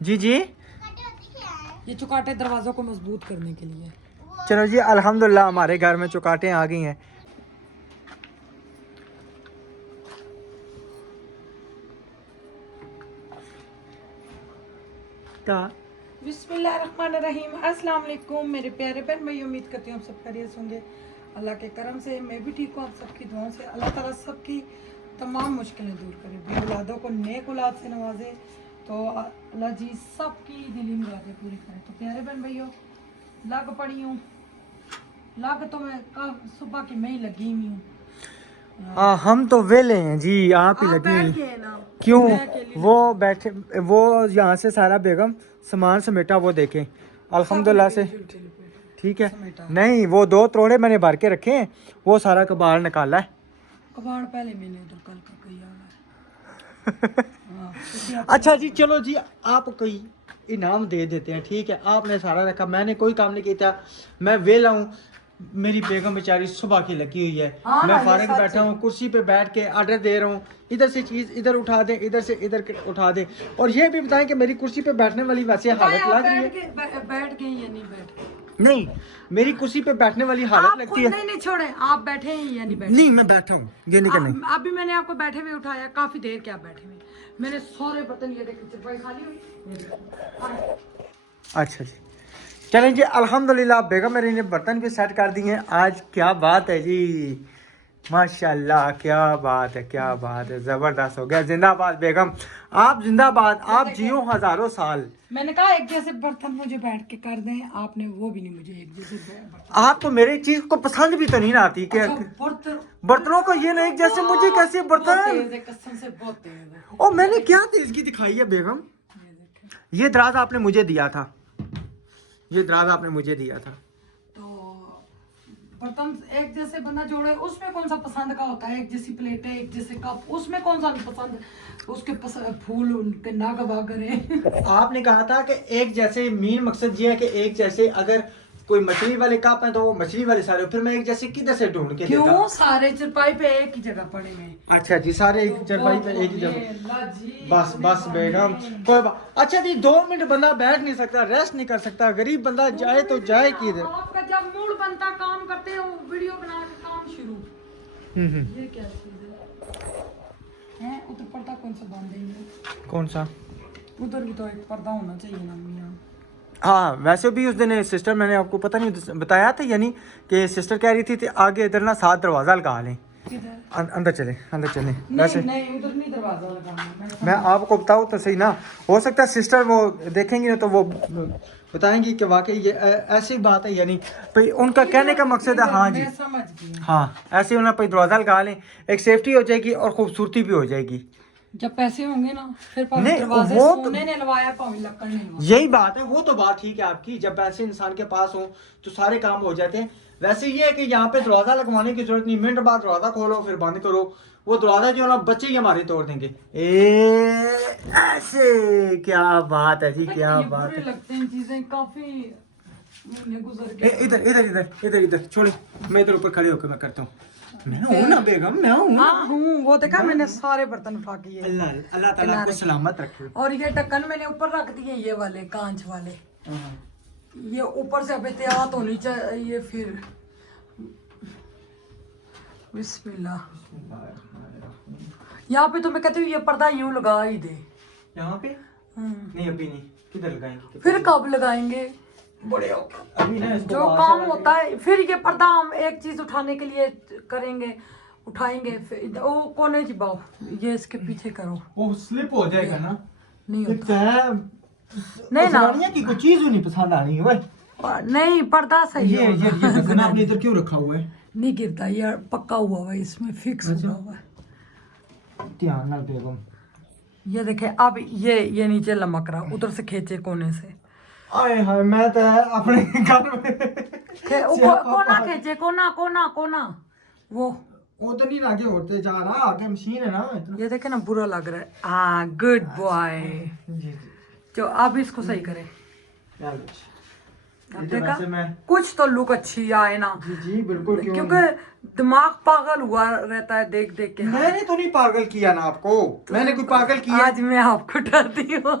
जी जी ये चुकाटे दरवाजों को मजबूत करने के लिए। चलो जी, अल्हम्दुलिल्लाह हमारे घर में चुकाटें आ गई हैं। बिस्मिल्लाहिर्रहमानिर्रहीम। अस्सलाम वालेकुम मेरे प्यारे बहन भाई, उम्मीद करती हूँ आप सब खैरियत होंगे। अल्लाह के करम से मैं भी ठीक हूँ। आप सबकी दुआओं से अल्लाह ताला सबकी तमाम मुश्किलें दूर करे, बे औलादों को नेक औलाद से नवाजे, तो अल्लाह जी सबकी दिली मुरादें पूरी करे। तो प्यारे बहन भाइयों, लग पड़ी हूँ, लग तो मैं सुबह की मैं ही लगी हुई हूँ। हाँ, हम तो वेले हैं जी, आप ही लगी बैठ हुई। गए ना, क्यों? मैं अकेली वो लगी। बैठे, वो यहाँ से सारा बेगम सामान समेटा, वो देखें अल्हम्दुलिल्लाह से। ठीक है, समेटा। नहीं वो 2 तोड़े मैंने भर के रखे हैं, वो सारा कबाड़ निकाला है। कबाड़ पहले मैंने उधर कल का किया है। हाँ, क्योंकि आपको अच्छा जी, चलो जी, आप कोई इनाम दे देते हैं, ठीक है? आपने सारा रखा, मैंने कोई काम नहीं किया, मैं वेला हूँ। मेरी बेगम बेचारी सुबह की लगी हुई है, हाँ ना, मैं ये फारिग सच बैठा है। हूँ, कुर्सी पे बैठ के आर्डर दे रहा हूँ। इधर से चीज़ इधर उठा दे, इधर से इधर उठा दे। और ये भी बताएं कि मेरी कुर्सी पे बैठने वाली वैसे बताएं, हालत आप लग रही है? बैठ गए या नहीं बैठ गए? नहीं, मेरी कुर्सी पे बैठने वाली हालत आप लगती खुद है। नहीं नहीं छोड़े, आप बैठे हैं या नहीं बैठे? नहीं, मैं बैठा हूँ, ये नहीं करना। अभी मैंने आपको बैठे हुए उठाया, काफी देर क्या बैठे हुए। मैंने सारे बर्तन ये देखे, चरपाई खाली हुई। अच्छा जी, चलें जी, अल्हम्दुलिल्लाह बेगम मेरी ने बर्तन भी सेट कर दिए हैं। आज क्या बात है जी, माशाल्लाह, क्या बात है, क्या बात है, ज़बरदस्त हो गया। जिंदाबाद बेगम, आप जिंदाबाद, आप जियो हज़ारों साल। मैंने कहा एक जैसे बर्तन मुझे बैठ के कर दें, आपने वो भी नहीं मुझे एक जैसे बर्तन। आपको मेरी चीज़ को पसंद भी तो नहीं ना आती क्या? अच्छा, बर्तनों को ये ना एक जैसे, मुझे कैसे बहुत बर्तन। तेज है, कसम से बहुत तेज है। ओ, मैंने क्या तेजगी दिखाई है बेगम? ये देखें। ये दराज आपने मुझे दिया था, ये दराज आपने मुझे दिया था। तो बर्तन एक जैसे बंदा जोड़े, उसमें कौन सा पसंद का होता है? एक जैसी प्लेटें, एक जैसे कप, उसमें कौन सा नहीं पसंद? उसके फूल उनके ना गवा करें। आपने कहा था कि एक जैसे, मेन मकसद ये है कि एक जैसे, अगर कोई मछली वाले कप हैं तो वो मछली वाले सारे, फिर मैं एक जैसे किधर से ढूंढ के देता? क्यों? सारे चरपाई पे एक ही जगह पड़े हुए। अच्छा जी, सारे एक तो चरपाई पे एक ही जगह। बस बस बेगम, कोई बात। अच्छा जी, 2 मिनट बंदा बैठ नहीं सकता, रेस्ट नहीं कर सकता, गरीब बंदा जाए तो जाए किधर? आपका जब मूड बनता काम करते हो, वीडियो बना के काम शुरू। ये क्या चीज है? उधर पर्दा कौन सा बांध देंगे? कौन सा? उधर भी तो एक पर्दा होना चाहिए ना मियां। हाँ, वैसे भी उस दिन सिस्टर, मैंने आपको पता नहीं बताया था, यानी कि सिस्टर कह रही थी आगे इधर ना 7 दरवाज़ा लगा लें। किधर? अंदर चले, अंदर चले। नहीं वैसे नहीं, उधर नहीं दरवाजा लगाना। मैं आपको बताऊँ तो सही ना, हो सकता है सिस्टर वो देखेंगी ना तो वो बताएंगी कि वाकई ये ऐसी बात है, यानी भाई उनका कहने का मकसद है। हाँ जी, मैं समझ गई। हाँ, ऐसे उन्हें भाई दरवाज़ा लगा लें, एक सेफ्टी हो जाएगी और खूबसूरती भी हो जाएगी। जब पैसे होंगे ना, फिर नहीं, दरवाजे वो तो सोने ने लवाया, पावी लक्कड़ ने लवाया। यही बात है, वो तो बात ठीक है आपकी, जब पैसे इंसान के पास हो तो सारे काम हो जाते हैं। वैसे ये है कि यहाँ पे दरवाज़ा लगवाने की जरूरत नहीं, मिनट बाद दरवाज़ा खोलो फिर बंद करो, वो दरवाज़ा जो है ना बच्चे ही हमारे तोड़ देंगे। ऐसे क्या बात है जी, क्या ये बात बुरे है। लगते हैं चीजें, काफी महीने गुजर गए। इधर इधर इधर इधर इधर छोड़े, मैं इधर ऊपर खड़े होकर मैं करता हूँ। मैं हूँ ना बेगम, मैं हूँ। हाँ हूँ, वो देखा मैंने सारे बर्तन उठा के ये। अल्लाह अल्लाह ताला को सलामत रखे। और ये ढक्कन मैंने ऊपर रख दिए, ये वाले कांच वाले। ये ऊपर से अब एहतियात होनी चाहिए फिर। बिस्मिल्लाह। यहाँ पे तो मैं कहती हूँ ये पर्दा यूं लगा ही दे। यहाँ पे नहीं, अभी नहीं, किधर लगाएंगे? फिर कब लगाएंगे? बड़े होकर अभी ना इसको जो काम होता है, फिर ये पर्दा हम एक चीज उठाने के लिए करेंगे, उठाएंगे, फिर वो कोने चिबाओ, ये इसके पीछे करो, वो स्लिप हो जाएगा ना। नहीं ये होता। क्या है? नहीं ना, फलानिया की कोई चीज नहीं पसंद आनी है भाई। नहीं पर्दा सही ये होगा। ढक्कन आपने इधर क्यों रखा हुआ है? नहीं गिरता, ये पक्का हुआ हुआ है, इसमें फिक्स हुआ हुआ है। ध्यान ना बेगम। ये देखे, अब ये नीचे लमक रहा, उधर से खींचे कोने से। आए हाय, मैं तो अपने घर में कोना खींचे, कोना कोना कोना, वो तो नहीं आगे होते जा रहा, आगे मशीन है ना। ये देखे ना, बुरा लग रहा है। हाँ, गुड बॉय। जी जी, जो अब इसको सही करें। अब ये तो देखा वैसे मैं कुछ तो लुक अच्छी आए ना, जी जी बिल्कुल, क्यों क्योंकि दिमाग पागल हुआ रहता है देख देख के। मैंने तो नहीं पागल किया ना आपको, मैंने कोई पागल किया? आज मैं आपको डरती हूँ।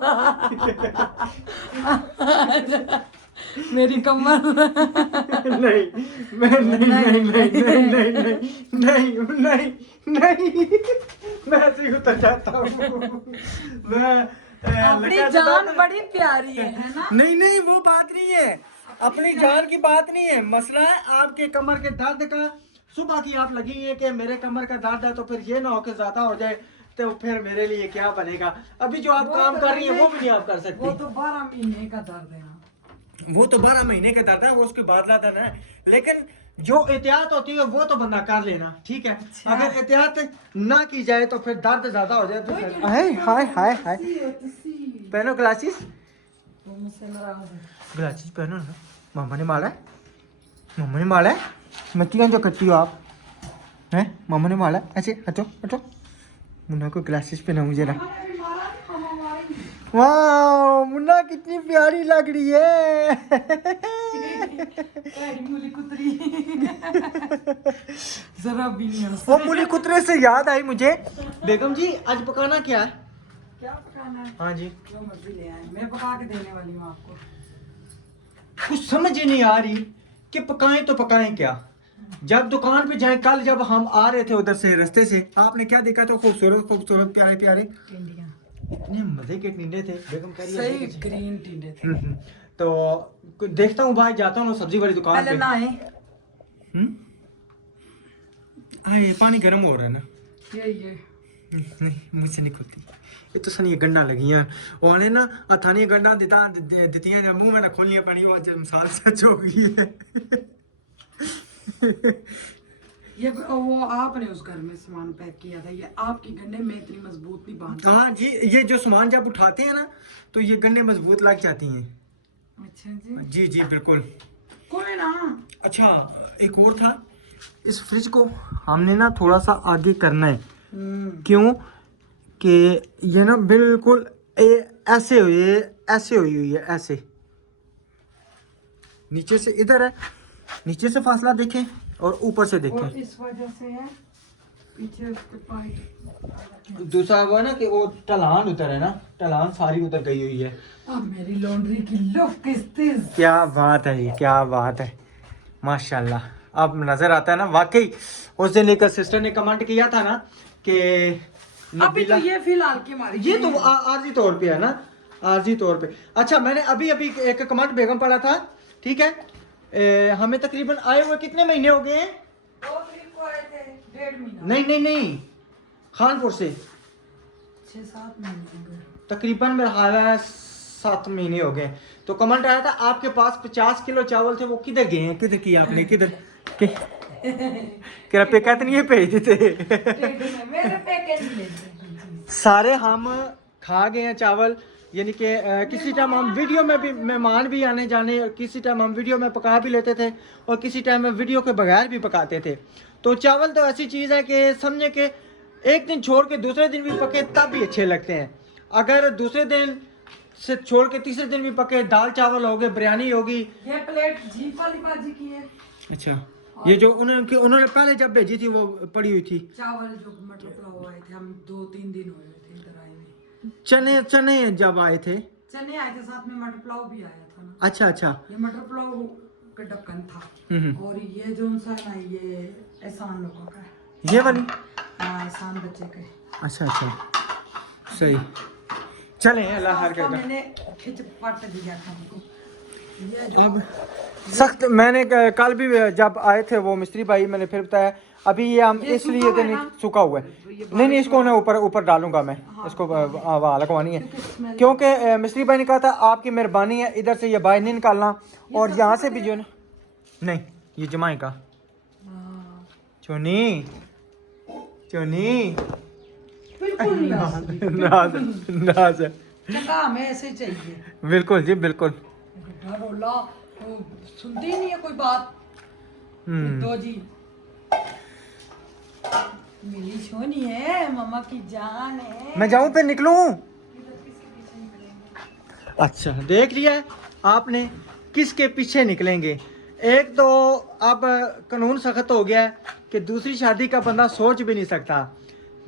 मेरी कमर नहीं मैं नहीं नहीं नहीं नहीं नहीं नहीं नहीं नहीं मैं ऐसे ही उतर जाता हूँ। मैं अपनी जान बड़ी प्यारी है ना? नहीं नहीं वो बात नहीं है, अपनी जान की बात नहीं है, मसला है आपके कमर के दर्द का। सुबह की आप लगी है कि मेरे कमर का दर्द है, तो फिर ये ना हो कि ज्यादा हो जाए तो फिर मेरे लिए क्या बनेगा। अभी जो आप काम कर रही है वो भी नहीं आप कर सकती। वो तो 12 महीने का दर्द है ना। वो तो 12 महीने का दर्द है, वो उसके बाद लाता है, लेकिन जो एहतियात होती है वो तो बंदा कर लेना, ठीक है। अच्छा। अगर एहतियात ना की जाए तो फिर दर्द ज्यादा हो जाए तो फिर हाय हाय हाय हाय। पहनो ग्लासेस, वो मुझसे नाराज है। ग्लासेस पहनो ना। मम्मा ने मारा है, मम्मा ने मारा है। मक्खियाँ जो करती हो आप हैं, मम्मा ने मारा है। ऐसे हटो हटो, मुन्ना को ग्लासेस पहना मुझे ना। वाह मुन्ना कितनी प्यारी लग रही है। मूली कुतरी। जरा भी नहीं हंस। वो मूली कुतरे से याद आई मुझे, बेगम जी आज पकाना क्या है? क्या पकाना है? हाँ जी, जो मर्जी ले आए, मैं पका के देने वाली हूँ आपको। कुछ समझ ही नहीं आ रही कि पकाएं तो पकाएं क्या। जब दुकान पे जाए, कल जब हम आ रहे थे उधर से रास्ते से, आपने क्या देखा? तो खूबसूरत खूबसूरत प्यारे प्यारे टिंडियाँ। इतने मजे के टिंडे थे। बेगम कह रही है सही देखे। ग्रीन टिंडे थे। तो देखता हूँ भाई, जाता हूँ सब्जी वाली दुकान पहले पे। नहाए। हाँ ये पानी गर्म हो रहा है ना। ये नहीं मुझसे नहीं खुलती ये तो सनी गंडा लगी हैं और ने ना अथानी गंडा दितियां जब मुंह में ना खोलियां पानी वो जब मिसाल सच हो गई है। ये वो आपने उस घर में सामान पैक किया था, ये आपकी गंडे में इतनी मजबूत नहीं बांधती। हाँ जी, ये जो सामान जब उठाते हैं ना तो ये गंडे मजबूत लग जाती हैं। अच्छा जी। जी जी बिल्कुल। कोई ना। अच्छा एक और था, इस फ्रिज को हमने ना थोड़ा सा आगे करना है। हम्म। क्यों कि ये ना बिल्कुल ऐसे हुई है, ऐसे हुई है, ऐसे नीचे से इधर है, नीचे से फासला देखें और ऊपर से देखें। और इस वजह से है पीछे उसके पाइप। दूसरा वो है ना कि वो ढलान उधर है ना, ढलान सारी उधर गई हुई है। अब मेरी लॉन्ड्री की लुक किस तेज। क्या बात है जी, क्या बात है, माशाल्लाह। अब नजर आता है ना वाकई। उस दिन एक सिस्टर ने कमेंट किया था ना कि अभी तो ये फिलहाल की हमारी ये तो आर्जी तौर पे है ना, आर्जी तौर पे। अच्छा मैंने अभी अभी एक कमेंट बेगम पढ़ा था, ठीक है। हमें तकरीबन आए हुए कितने महीने हो गए हैं? 2 तारीख को आए थे, 1.5 महीना। नहीं नहीं नहीं, खानपुर से 6-7 महीने हो गए। तकरीबन मेरा हाल है 7 महीने हो गए। तो कमेंट आया था आपके पास 50 किलो चावल थे, वो किधर गए हैं? किधर किया आपने, किधर क्या पे कहते नहीं है भेज देते। मेरे पैकेज ले सारे हम खा गए हैं चावल, यानी कि किसी टाइम हम वीडियो में भी मेहमान भी आने जाने, और किसी टाइम हम वीडियो में पका भी लेते थे और किसी टाइम में वीडियो के बगैर भी पकाते थे। तो चावल तो ऐसी चीज़ है कि समझे कि एक दिन छोड़ के दूसरे दिन भी पके तब भी अच्छे लगते हैं। अगर दूसरे दिन से छोड़ के तीसरे दिन भी पके, दाल चावल हो गए, बिरयानी होगी। ये प्लेट जीप वाली भाजी की है। अच्छा, ये जो उन्होंने पहले जब भेजी थी वो पड़ी हुई थी। चावल जो मटर पुलाव आए थे, हम 2-3 दिन हो गए थे इधर आए हुए। चने चने जब आए थे, चने आए थे, साथ में मटर पुलाव भी आया था ना। अच्छा अच्छा। ये मटर पुलाव का ढक्कन था। हम्म। और ये जो सा ना, ये एहसान लोगों का है। ये वाली, हाँ, एहसान बच्चे के। अच्छा अच्छा सही। चले अल्लाह हर उसका का। मैंने खिंच पट दिया था हमको। ये जो अब सख्त मैंने कल भी जब आए थे वो मिस्त्री भाई, मैंने फिर बताया अभी ये हम ये इसलिए सूखा तो है नहीं ना? सूखा हुआ है। नहीं नहीं, इसको ना ऊपर ऊपर डालूंगा मैं, इसको हवा लगवानी है। क्योंकि मिस्त्री भाई ने कहा था आपकी मेहरबानी है इधर से ये बाहर नहीं निकालना, और यहाँ से भी जो है ना, नहीं ये जमाई का हाँ, चुनी चुनी बिल्कुल नाज नाज है। चंगा, हमें ऐसे ही चाहिए। बिल्कुल जी बिल्कुल। गड्ढा रोला वो सुनती ही नहीं है कोई बात। दो जी मिली सोनी है, मामा की जान है। मैं जाऊं पे निकलूं? अच्छा देख लिया है आपने किसके पीछे निकलेंगे। एक तो अब कानून सख्त हो गया है कि दूसरी शादी का बंदा सोच भी नहीं सकता।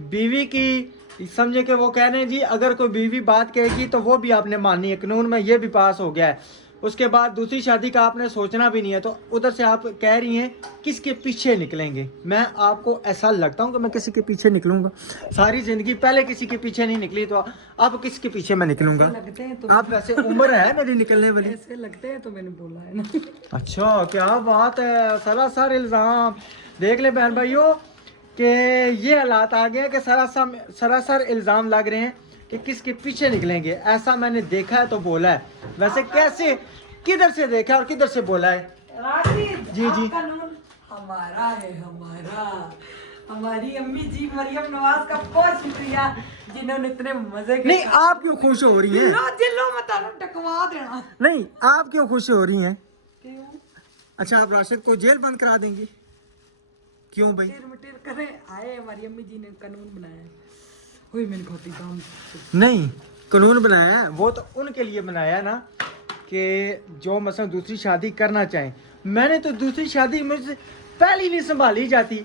बीवी की समझे कि वो कह रहे हैं जी अगर कोई बीवी बात कहेगी तो वो भी आपने माननी है, कानून में ये भी पास हो गया है। उसके बाद दूसरी शादी का आपने सोचना भी नहीं है। तो उधर से आप कह रही हैं किसके पीछे निकलेंगे। मैं आपको ऐसा लगता हूँ कि मैं किसी के पीछे निकलूंगा? सारी ज़िंदगी पहले किसी के पीछे नहीं निकली तो अब किसके पीछे मैं निकलूंगा? लगते हैं तो आप वैसे उम्र है मेरी निकलने वाली। ऐसे लगते हैं तो मैंने बोला है ना। अच्छा क्या बात है, सरासर इल्ज़ाम। देख ले बहन भाइयों कि ये हालात आ गए कि सरासर इल्ज़ाम लग रहे हैं कि किसके पीछे निकलेंगे। ऐसा मैंने देखा है तो बोला है। वैसे कैसे, किधर से देखा और किधर से बोला है? राशिद, जी जी। कानून हमारा है, हमारा। हमारी अम्मी जी मरियम नवाज का बहुत शुक्रिया जिन्होंने इतने मजे के नहीं आप क्यों खुश हो रही हैं? लो जिलो मत टकवा देना। नहीं आप क्यों खुश हो रही हैं? क्यों? अच्छा आप राशिद को जेल बंद करा देंगी? क्यों भाई? टिर मिटिर करे आए, हमारी अम्मी जी ने कानून बनाया है। हुई मैंने खाती काम। नहीं कानून बनाया है वो तो उनके लिए बनाया है ना कि जो मतलब दूसरी शादी करना चाहें। मैंने तो दूसरी शादी मुझसे पहली नहीं संभाली जाती।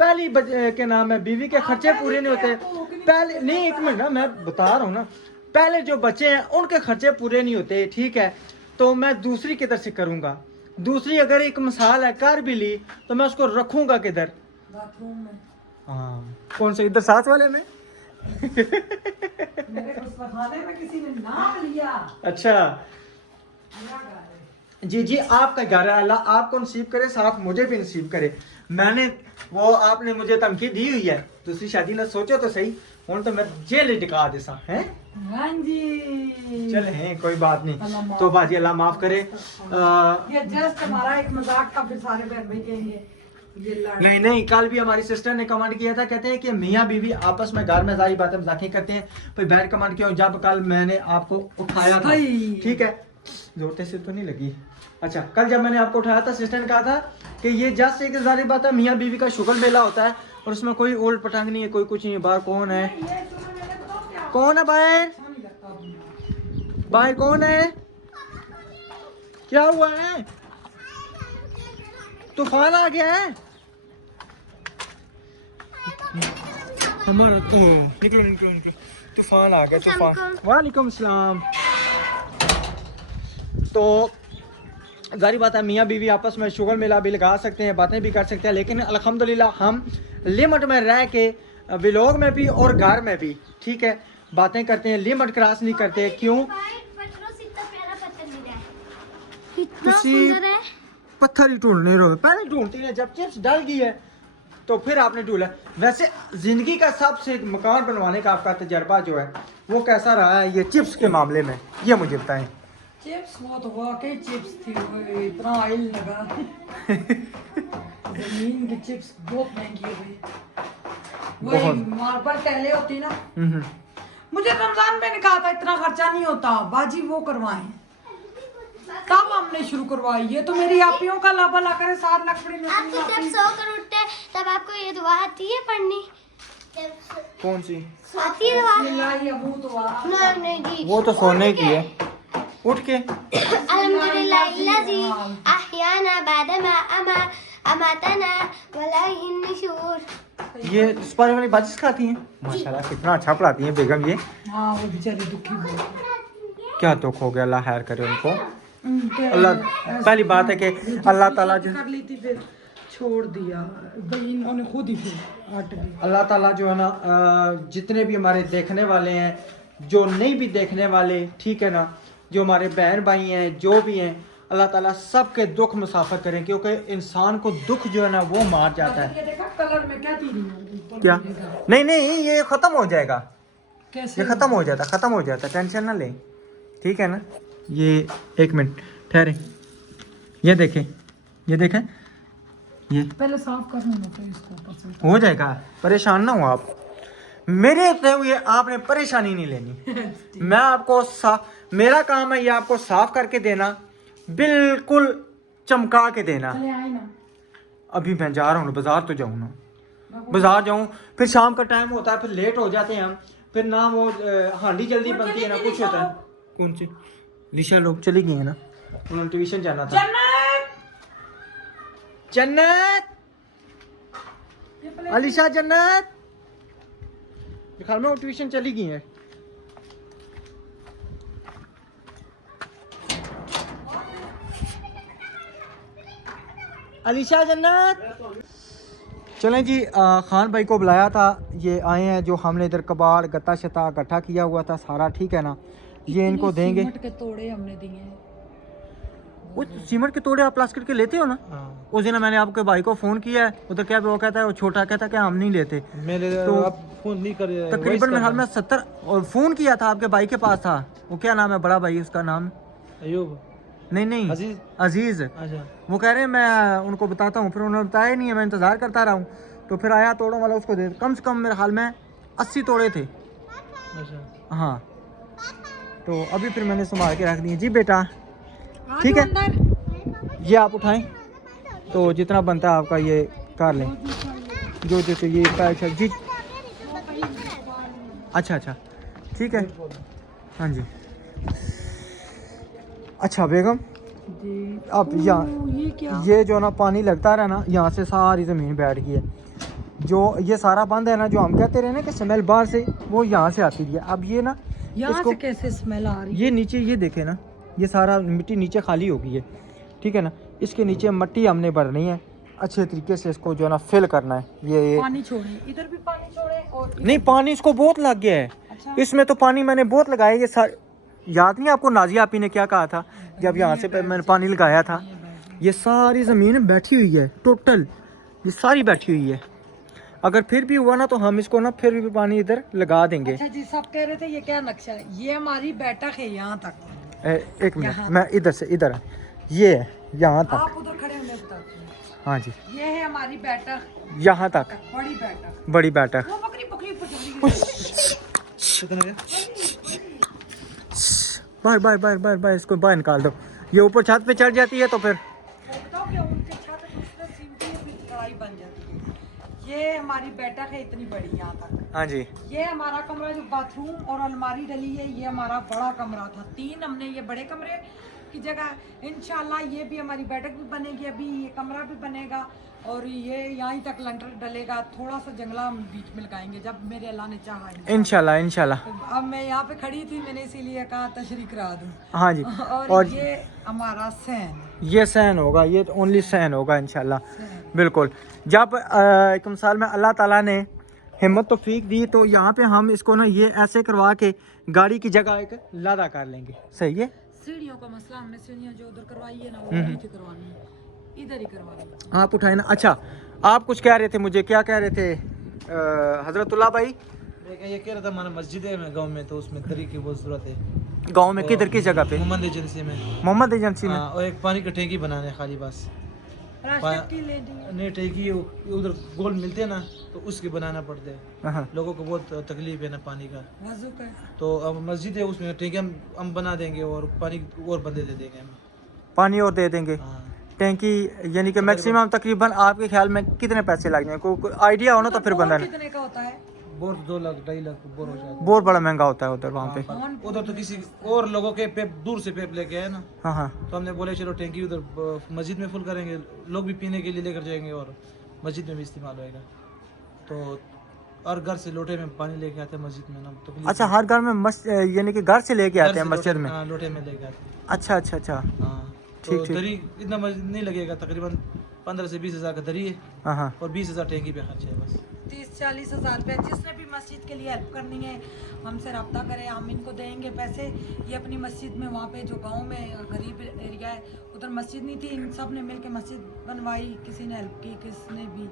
पहली के नाम है बीवी के खर्चे पूरे नहीं होते। पहले नहीं, एक मिनट ना, मैं बता रहा हूँ ना, पहले जो बच्चे हैं उनके खर्चे पूरे नहीं होते, ठीक है, तो मैं दूसरी किधर से करूँगा? दूसरी अगर एक मिसाल है कर भी ली तो मैं उसको रखूँगा किधर? बाथरूम में। हाँ कौन से, इधर साथ वाले में? मेरे उस खाने में किसी ने नाम लिया। अच्छा जी जी, आपका घर है, अल्लाह आपको नसीब करे, साथ मुझे भी नसीब करे। मैंने वो आपने मुझे धमकी दी हुई है दूसरी शादी ना, सोचो तो सही, हूँ तो मैं जेल ही टिका दे सा है। हाँ जी चले हैं कोई बात अल्लाह नहीं। माफ तो बाजी अल्लाह माफ करे। ये जस्ट हमारा एक मजाक था, फिर सारे बहन भाई कहेंगे ये लड़। नहीं नहीं, कल भी हमारी सिस्टर ने कमेंट किया था, कहते हैं कि मियाँ बीवी आपस में घर में सारी बातें मजाक करते हैं। भाई बहन कमेंट किया जब कल मैंने आपको उठाया था, ठीक है, जोरते से तो नहीं लगी। अच्छा कल जब मैंने आपको उठाया था सिस्टर ने कहा था कि ये जस्ट एक सारी बात है, मियाँ बीवी का शुगर मेला होता है और उसमें कोई उल्ट पटांग नहीं है, कोई कुछ नहीं है। बाहर कौन है? कौन है बाहर? बाहर कौन है? क्या हुआ है? तूफान आ गया है हमारा तो। निकलो निकलो निकलो, तूफान आ गया, तूफान। वालेकुम सलाम। तो जारी बात है मियाँ बीवी आपस में शुगर मेला भी लगा सकते हैं, बातें भी कर सकते हैं, लेकिन अल्हम्दुलिल्लाह हम लिमिट में रह के व्लॉग में भी और घर में भी, ठीक है, बातें करते हैं, लिमिट क्रॉस नहीं करते। क्यों? पत्थर ही ढूंढने रहो, पहले ढूंढती है, जब चिप्स डल गई है तो फिर आपने ढूंढा। वैसे जिंदगी का सबसे मकान बनवाने का आपका तजर्बा जो है वो कैसा रहा है ये चिप्स के मामले में, ये मुझे बताएं। चिप्स वो तो वाकई चिप्स थी, वो इतना ऑयल लगा। जमीन की चिप्स बहुत महंगी हो गई। वही मार्बल पहले होती ना। मुझे रमजान में ने कहा था इतना खर्चा नहीं होता बाजी, वो करवाएं, तब हमने शुरू करवाई। ये तो मेरी आपियों का लाभा ला करे 7 लाख पड़ी। आपको जब सो कर उठते हैं तब आपको ये दुआ आती है पढ़नी? कौन सी आती है दुआ? नहीं नहीं जी, वो तो सोने की है, उठ के अल्हम्दुलिल्लाहिल्लज़ी अहयाना बादमा अमातना वलाहिन निशूर। ये सुपारी वाली बाजी सिखाती हैं माशाल्लाह, कितना अच्छा पढ़ाती हैं बेगम ये। हाँ वो बेचारी दुखी बहुत। क्या दुख हो गया, अल्लाह खैर करे उनको। अल्लाह, पहली बात है कि अल्लाह ताला जो कर ली थी फिर छोड़ दिया भाई, इन्होंने खुद ही फिर हट गई। अल्लाह ताला जो है ना जितने भी हमारे देखने वाले हैं, जो नहीं भी देखने वाले, ठीक है ना, जो हमारे बहन भाई हैं, जो भी हैं, अल्लाह ताला सबके दुख मुसाफर करें, क्योंकि इंसान को दुख जो है ना वो मार जाता है। ये देखा कलर में क्या थी ऊपर क्या? मिलेगा। नहीं नहीं, ये ख़त्म हो जाएगा, कैसे ये ख़त्म हो जाता, ख़त्म हो जाता, टेंशन ना लें, ठीक है ना। ये एक मिनट ठहरे, ये देखें, ये देखें, ये पहले साफ करना होता है इसको ऊपर से। हो जाएगा, परेशान ना हो आप। मेरे से हुए आपने परेशानी नहीं लेनी। मैं आपको मेरा काम है ये आपको साफ करके देना, बिल्कुल चमका के देना। चले आए ना। अभी मैं जा रहा हूँ बाजार, तो जाऊँ ना, बाजार जाऊँ, फिर शाम का टाइम होता है, फिर लेट हो जाते हैं हम, फिर ना वो हांडी जल्दी बनती है ना कुछ होता है। कौन सी दिशा लोग चली गई है ना, उन्होंने ट्यूशन जाना था। जन्नत जन्नत अलीशा जन्नत ख्याल में वो ट्यूशन चली गई है। अलीशा जन्नत चलें जी, खान भाई को बुलाया था, ये आए हैं। जो हमने इधर कबाड़ गत्ता शता इकट्ठा किया हुआ था सारा, ठीक है ना, ये इनको देंगे। सीमेंट के तोड़े हमने दिए हैं। वो सीमेंट के तोड़े आप प्लास्टिक के लेते हो ना? उस दिन मैंने आपके भाई को फ़ोन किया है, उधर क्या वो कहता है, वो छोटा कहता है कि हम नहीं लेते। मेरे तो आप फोन नहीं कर तकरीबन मेरे हाल में 70 और फ़ोन किया था आपके भाई के पास था। वो क्या नाम है बड़ा भाई, उसका नाम? अयूब नहीं अजीज। अजीज़। अच्छा वो कह रहे हैं मैं उनको बताता हूँ, फिर उन्होंने बताया नहीं है, मैं इंतज़ार करता रहा हूँ। तो फिर आया तोड़ों वाला, उसको दे, कम से कम मेरे हाल में 80 तोड़े थे। अच्छा हाँ, तो अभी फिर मैंने संभाल के रख दिए। जी बेटा ठीक है, ये आप उठाएं, तो जितना बनता है आपका ये कर लें, जो जो चाहिए पैसा जी। अच्छा ठीक है, हाँ जी। अच्छा बेगम, जी अब यहाँ ये क्या? ये जो ना पानी लगता रहा ना, यहाँ से सारी ज़मीन बैठ गई है। जो ये सारा बंद है ना, जो हम कहते रहे ना कि स्मेल बाहर से, वो यहाँ से आती है। अब ये ना यहाँ इसको, से कैसे स्मेल आ रही है? ये नीचे ये देखे ना, ये सारा मिट्टी नीचे खाली हो गई है, ठीक है ना। इसके नीचे मिट्टी हमने भरनी है अच्छे तरीके से, इसको जो है ना फिल करना है। ये पानी छोड़े, इधर भी पानी छोड़े और नहीं, पानी इसको बहुत लग गया है। अच्छा। इसमें तो पानी मैंने बहुत लगाया। ये याद नहीं आपको नाजिया आपी ने क्या कहा था जब यहाँ से मैंने पानी लगाया था? ये सारी ज़मीन बैठी हुई है टोटल, ये सारी बैठी हुई है। अगर फिर भी हुआ ना तो हम इसको ना फिर भी पानी इधर लगा देंगे। अच्छा जी, सब कह रहे थे ये क्या नक्शा है? ये हमारी बैठक है यहाँ तक। एक मिनट, मैं इधर से इधर, ये है यहाँ तक। आप उधर खड़े होने बताते हैं। हाँ जी, ये है हमारी बैठक, यहाँ तक बड़ी बैठक। बड़ी बैठक। वो बकरी बकरी पर चढ़ गई। बाहर इसको बाहर निकाल दो। ये ऊपर छत पे चढ़ जाती है तो फिर बताओ क्या उनके छत दूसरे सीमती है, फिर कढ़ाई बन जाती है। ये हमारी बैठक है इतनी बड़ी यहाँ तक। हाँ जी, ये हमारा कमरा जो बाथरूम और अलमारी डली है, ये हमारा बड़ा कमरा था। 3 हमने ये बड़े कमरे की जगह इंशाल्लाह ये भी हमारी बैठक भी बनेगी, अभी ये कमरा भी बनेगा और ये यहीं तक लंटर डलेगा। थोड़ा सा जंगला हम बीच में लगाएंगे जब मेरे अल्लाह ने चाहा। इंशाल्लाह। तो अब मैं यहाँ पे खड़ी थी, मैंने इसीलिए कहा तशरीह करा दूँ। हाँ जी, और ये हमारा सैन, ये सहन होगा, ये ओनली सहन होगा इंशाल्लाह। बिल्कुल, जब एक मिसाल में अल्लाह ताला ने हिम्मत तौफीक दी तो यहाँ पे हम इसको ना ये ऐसे करवा के गाड़ी की जगह एक लादा कर लेंगे। सही है। सीढ़ियों का मसला, हमने सीढ़ियाँ जो उधर करवाई है ना वो नहीं थी करवानी, इधर ही करवानी। आप उठाए ना। अच्छा, आप कुछ कह रहे थे, मुझे क्या कह रहे थे हजरतुल्लाह भाई? ये कह रहा था हमारा मस्जिद है गांव में, तो उसमें तरी की बहुत जरूरत है। गांव में किधर की जगह पे? मोहम्मद एजेंसी में। मोहम्मद एजेंसी में। हाँ, और एक पानी का टैंकी बनाना है खाली बस। प्लास्टिक की लेनी है। नहीं, टैंकी उधर गोल मिलते हैं ना, तो उसके बनाना पड़ते हैं। हाँ, लोगों को बहुत तकलीफ है ना पानी का। वजू का तो अब मस्जिद है, उसमें टैंकी हम बना देंगे और पानी और बंदे दे देंगे हम। पानी और दे देंगे। हाँ, टैंकी यानी कि मैक्सिमम तकरीबन आपके ख्याल में कितने पैसे लग जाएंगे? कोई आइडिया हो ना तो फिर बंदा ने। कितने का होता है? बोर 2 लाख 2.5 लाख बोर हो जाता है। बहुत बड़ा महंगा होता है उधर वहाँ पे। उधर तो किसी और लोगों के पेप दूर से पेप लेके आए ना, हाँ, तो हमने बोले चलो टैंकी उधर मस्जिद में फुल करेंगे, लोग भी पीने के लिए लेकर जाएंगे और मस्जिद में भी इस्तेमाल होएगा। तो और घर से लोटे में पानी लेके आते हैं मस्जिद में ना, तो अच्छा, हर घर में यानी कि घर से लेके आते हैं मस्जिद में। हाँ, लोटे में लेके आते हैं। अच्छा। हाँ, तो दरी इतना नहीं लगेगा, तकरीबन 15 से 20 हज़ार का दरी है हाँ, और 20 हज़ार टैंकी पे खर्च है बस। 30-40 हज़ार रुपये। जिसने भी मस्जिद के लिए हेल्प करनी है हमसे रब्ता करें, हम इनको देंगे पैसे। ये अपनी मस्जिद में वहाँ पे जो गांव में गरीब एरिया है उधर मस्जिद नहीं थी, इन सब ने मिल के मस्जिद बनवाई, किसी ने हेल्प की, किसने भी।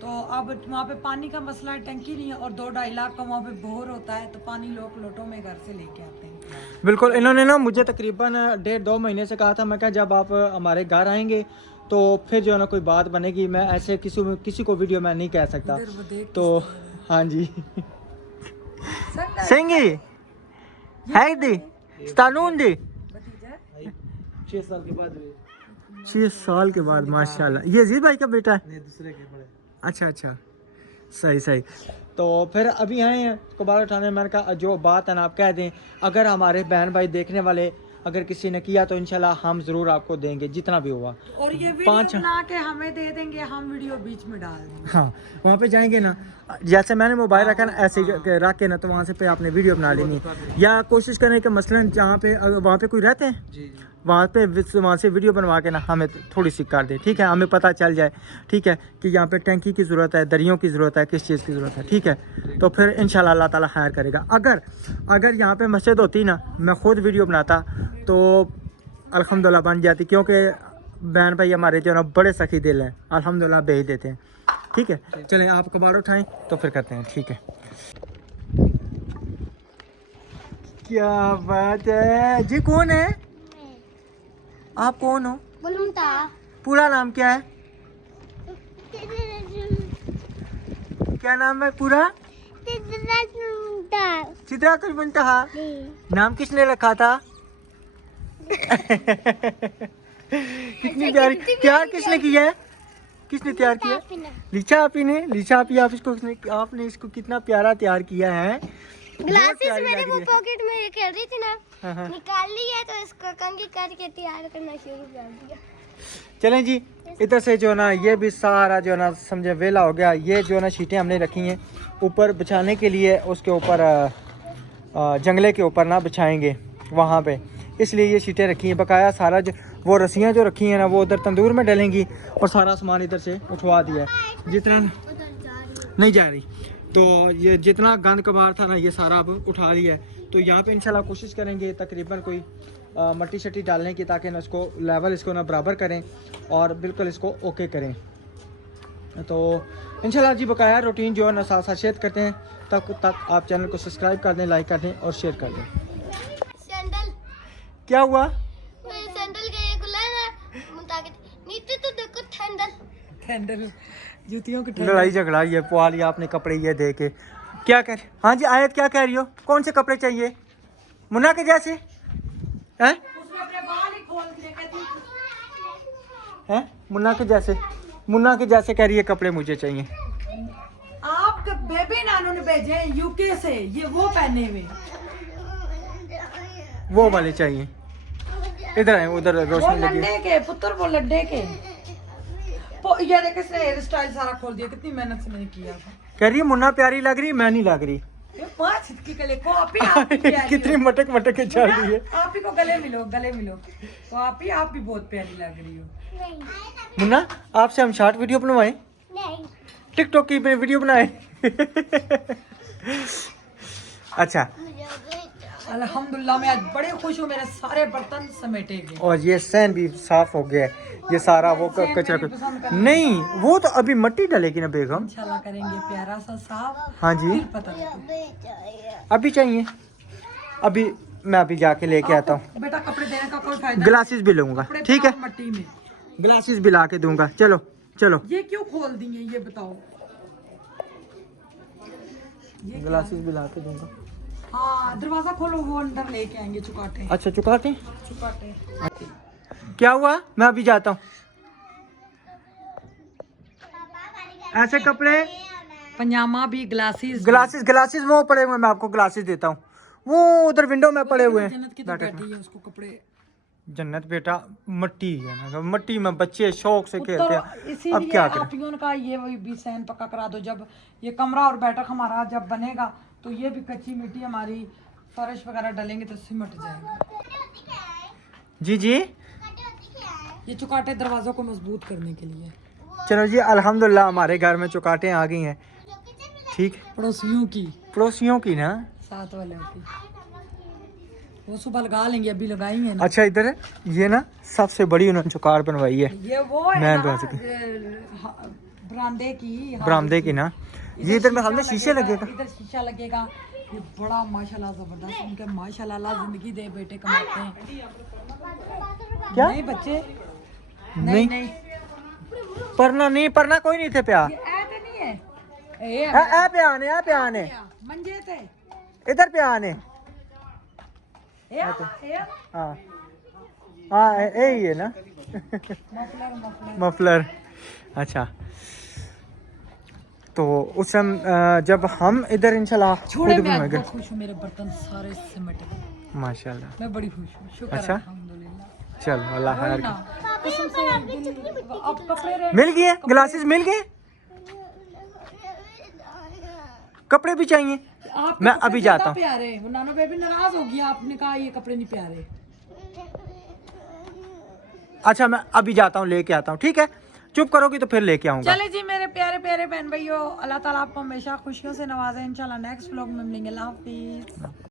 तो अब वहाँ पे पानी का मसला है, टंकी नहीं है और 2-2.5 लाख का वहाँ पे बोर होता है, तो पानी लोग लोटों में घर से लेके आते हैं। बिल्कुल। इन्होंने ना मुझे तकरीबन 1.5-2 महीने से कहा था, मैं क्या जब आप हमारे घर आएंगे तो फिर जो है ना कोई बात बनेगी। मैं ऐसे किसी को वीडियो में नहीं कह सकता। इधर वो देख तो हाँ जी, संग सेंगी है दी स्तानून दी भतीजा 6 साल के बाद हुए। 6 साल के बाद माशाल्लाह। ये अजीज भाई का बेटा है? नहीं, दूसरे के बड़े। अच्छा, सही। तो फिर अभी आए हैं कबाड़ उठाने। मैंने कहा जो बात है ना आप कह दें, अगर हमारे बहन भाई देखने वाले अगर किसी ने किया तो इंशाल्लाह हम ज़रूर आपको देंगे जितना भी हुआ। और ये वीडियो 5 बना के हमें दे देंगे, हम वीडियो बीच में डाल देंगे। हाँ, वहाँ पे जाएंगे ना, जैसे मैंने मोबाइल रखा ना ऐसे रख के ना, तो वहाँ से पे आपने वीडियो बना लेनी, या कोशिश करें कि मसलन जहाँ पे वहाँ पे कोई रहते हैं जी जी वहाँ से वीडियो बनवा के ना हमें थोड़ी सी कर दे, ठीक है, हमें पता चल जाए, ठीक है, कि यहाँ पे टैंकी की ज़रूरत है, दरियों की ज़रूरत है, किस चीज़ की ज़रूरत है, ठीक है। तो फिर इंशाल्लाह अल्लाह ताला खैर करेगा। अगर यहाँ पे मस्जिद होती ना, मैं ख़ुद वीडियो बनाता तो अल्हम्दुलिल्लाह बन जाती, क्योंकि बहन भाई हमारे जो है ना बड़े सखी दिल हैं, अल्हम्दुलिल्लाह भेज देते हैं, ठीक है। चलें आप कबाड़ उठाएँ तो फिर करते हैं, ठीक है। क्या बात है जी, कौन है आप, कौन हो? बुलुंता पूरा नाम क्या है? क्या नाम है पूरा? सिद्रातुल मुंतहा। नाम किसने रखा था? कितनी प्यारी, तैयार किसने किया है? किसने तैयार किया? लिचा आपी ने। लिचा आपी आपने इसको कितना प्यारा तैयार किया है। ग्लासेस मैंने वो पॉकेट में खेल रही थी ना, हाँ। निकाल ली है तो इसको कंघी करके तैयार करना शुरू कर दिया। चलें जी, इधर से जो ना ये भी सारा जो ना समझे वेला हो गया। ये जो ना शीटें हमने रखी हैं ऊपर बिछाने के लिए, उसके ऊपर जंगले के ऊपर ना बिछाएंगे वहाँ पे, इसलिए ये शीटें रखी हैं। बकाया सारा जो वो रस्सियाँ जो रखी हैं ना वो उधर तंदूर में डलेंगी, और सारा सामान इधर से उठवा दिया है। जितना नहीं जा रही, तो ये जितना गंद कबार था ना ये सारा अब उठा लिया है। तो यहाँ पे इंशाल्लाह कोशिश करेंगे तकरीबन कोई मट्टी शट्टी डालने की, ताकि ना इसको लेवल इसको ना बराबर करें और बिल्कुल इसको ओके करें। तो इंशाल्लाह जी बकाया रूटीन जो है ना साथ साथ शेयर करते हैं। तब तक आप चैनल को सब्सक्राइब कर दें, लाइक कर दें और शेयर कर दें। सैंडल, क्या हुआ? मेरे सैंडल का ये खुला है ना, मुताबिक नीचे तो देखो सैंडल जूतियों की लड़ाई झगड़ा ये पुआ लिया आपने कपड़े ये दे के। क्या कह रहे? हाँ जी आयत, क्या कह रही हो? कौन से कपड़े चाहिए? मुन्ना के जैसे हैं? उसने अपने बाल ही खोल दिए, कहती हैं? मुन्ना के जैसे कह रही है कपड़े मुझे चाहिए। आपके बेबी नानू ने भेजे हैं यूके से, ये वो पहने हुए, वो वाले चाहिए। इधर आए, उधर वो रोशनी लगी। लड्डे के पुत्र, वो लड्डे के। ये देख इसने हेयर स्टाइल सारा खोल दिया, कितनी मेहनत से मैंने किया था। कह रही है मुन्ना प्यारी लग रही, मैं नहीं लग रही। ये 5 हिचकी गले को आप ही प्यारी कितनी हो। मटक मटक के चल रही है। आप ही को गले मिलो तो आप भी बहुत प्यारी लग रही हो। नहीं मुन्ना आपसे हम शॉर्ट वीडियो बनवाएं, नहीं टिकटॉक की वीडियो बनाए। अच्छा, अल्हम्दुलिल्लाह मैं आज बड़ी खुश हूँ, मेरे सारे बर्तन समेटे गए। और ये सहन भी साफ हो गया है। ये सारा वो सहन कचरा मेरी पसंद का नहीं, वो तो अभी मट्टी डालेगी ना बेगम। इंशाल्लाह करेंगे प्यारा सा साफ। हाँ जी, फिर पता लगेगा। अभी चाहिए, अभी मैं अभी जाके लेके आता हूँ। बेटा कपड़े देने का कोई फायदा ग्लासेस भी लूंगा, कपड़े ठीक है, पाओ मट्टी में। ग्लासेस भी ला के दूंगा। चलो चलो, ये क्यों खोल दिए ये बताओ? ये ग्लासेस भी ला के दूंगा। हाँ दरवाजा खोलो, वो अंदर लेके आएंगे चुकाटे। अच्छा चुकाते चुकाटे क्या हुआ? मैं अभी जाता हूँ। ऐसे कपड़े पजामा भी, ग्लासेस ग्लासेस वो पड़े हुए हैं, मैं आपको ग्लासेस देता हूँ। वो उधर विंडो में पड़े हुए हैं। जन्नत की तो बैठी है, उसको कपड़े। जन्नत बेटा मट्टी है ना, मट्टी में बच्चे शौक से खेलते हैं। अब इसीलिए क्या करें? आप ही उनका ये वही भी सहन पक्का करा दो। जब ये कमरा और बैठक हमारा जब बनेगा तो ये भी कच्ची मिट्टी हमारी फर्श वगैरह डलेंगे तो सिमट जाएगा। जी जी, ये चुकाटे दरवाजों को मजबूत करने के लिए। चलो जी, अल्हम्दुलिल्लाह हमारे घर में चुकाटें आ गई हैं, ठीक। पड़ोसियों की, पड़ोसियों की ना, साथ वालों की, वो सुबह लगा लेंगे, अभी लगाएंगे ना। अच्छा इधर है, ये ना सबसे बड़ी उन्होंने चुकार बनवाई है ये वो है मैं ना, बता सकती। बरामदे की, बरामदे की ना, ये इधर में हमने शीशे लगेगा। इधर शीशा लगेगा। ये बड़ा माशाल्लाह जबरदस्त, उनके माशाल्लाह अल्लाह जिंदगी दे, बेटे कमाते हैं। क्या? नहीं बच्चे नहीं, नहीं परना कोई नहीं थे प्या। ये ऐसे नहीं है, ए ए पे आने मंजे थे, इधर पे आने। ए हाँ हाँ, यही है ना। Muffler muffler. अच्छा, तो उस समय जब हम इधर इंशाल्लाह खुद छोड़े, मैं बनवाएंगे। बहुत खुश हूँ, मेरे बर्तन सारे सिमट गए। माशाल्लाह। मैं बड़ी खुश हूँ, शुक्र अच्छा? अल्हम्दुलिल्लाह। चलो अल्लाह खैर ना करे। कसम से अब कपड़े रेट मिल गए ग्लासेस मिल गए, कपड़े भी चाहिए। आपके मैं कपड़े अभी ज्यादा जाता हूँ। प्यारे, वो नानो बेबी नाराज हो गया, आपने कहा ये कपड़े नहीं प्यारे। अच्छा मैं अभी जाता हूँ, लेके आता हूँ, ठीक है? चुप करोगी तो फिर लेके आऊंगा। चले जी मेरे प्यारे प्यारे बहन भाइयों, अल्लाह ताला आपको हमेशा खुशियों से नवाजे। इंशाल्लाह नेक्स्ट व्लॉग में मिलेंगे। अल्लाह हाफिज।